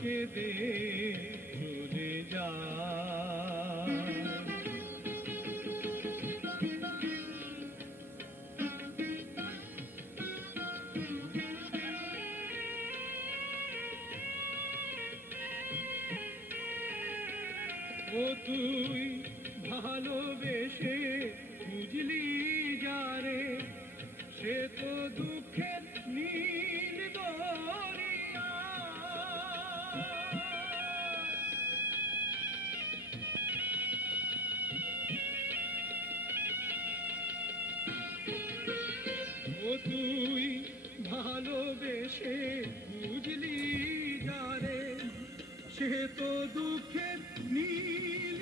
কেঁদে চলে যায়। ও তুই ভালোবেসে বুঝলি যারে, সে তো দুঃখের নীল দরিয়া। ও তুই ভালোবেসে বুঝলি যারে, সে তো দুঃখের নীল